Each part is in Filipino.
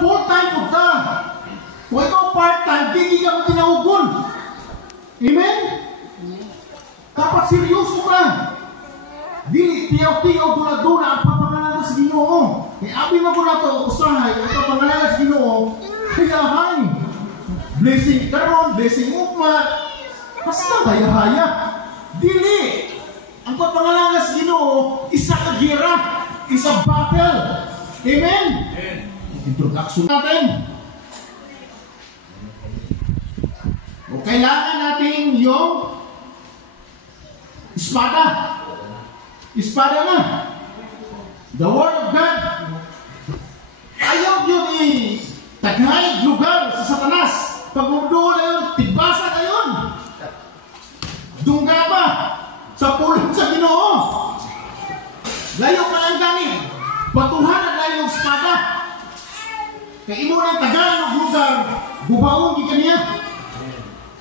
full-time po ka. Kung ikaw part-time, hindi ka mo tinaugon. Amen? Dapat seryoso ka. Dili, tiyaw-tiyaw, dula-dula, ang papangalan sa Ginoo. Eh, abi mo ko na ito, usahay, ang papangalan sa Ginoo, hayahay. Blessing karon, blessing ugma. Basta haya-haya. Dili. Ang papangalan sa Ginoo, isa ka gira, isa battle. Amen? Introduction natin. O kailangan natin yung espada. Espada na. The Word of God. Ayaw yun tagay lugar sa Satanas. Pag mumdo na yun, tigbasa na yun. Dungga pa sa pulong sa Ginoo. Layo pa lang gamit. Batuhan at layo yung espada. Kaya imo ng tagay ng lugar, bubaon di kaniya.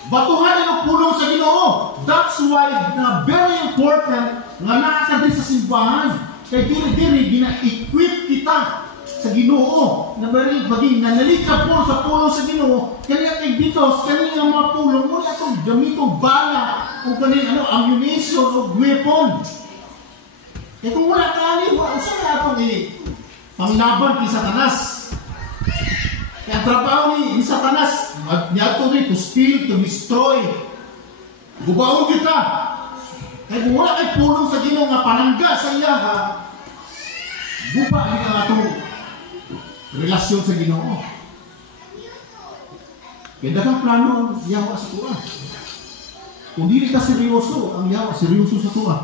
Batuhan ang pulong sa Ginoo. That's why na very important nga nakakadri sa simbahan. Kaya diri gina-equip kita sa Ginoo. Na maging nanalikap po sa pulong sa Ginoo. Kaya kay Bitos, kaya nga mga pulong mo na itong gamitong bala o kanil ammunition o weapon. Kaya kung wala ka wala saan na itong panglaban kay Satanas. Kaya ang trabaho ni Satanas, niya ito rin to steal, to destroy. Gubaon kita. Kaya kung wala kay pulong sa Ginoo nga panangga sa iya, guba hindi ka itong relasyon sa Ginoo. Kaya dagang plano ang yawa sa tuwa. Kung hindi ka seryoso, ang yawa seryoso sa tuwa.